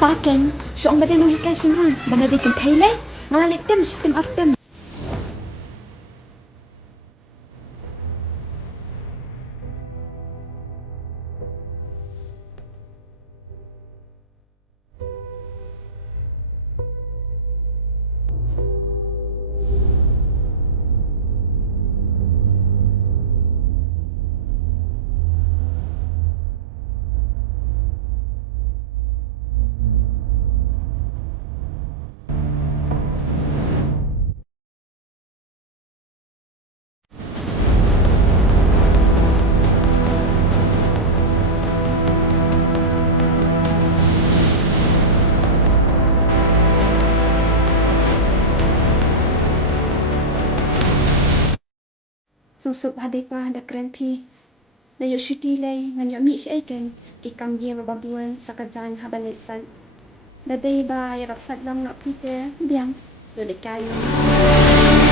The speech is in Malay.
ta keng, so ang badin mo hikay sunhan, banadi kang tailay, ngalitim sa tim artem. Susuk haday pa da krenpi. Nayo syuti lay, nganyo mi siya keng, kikam ye mababuan sa kadzaan habalisan. Daday ba, yarap sad lang na pite, biyang, doon kayo.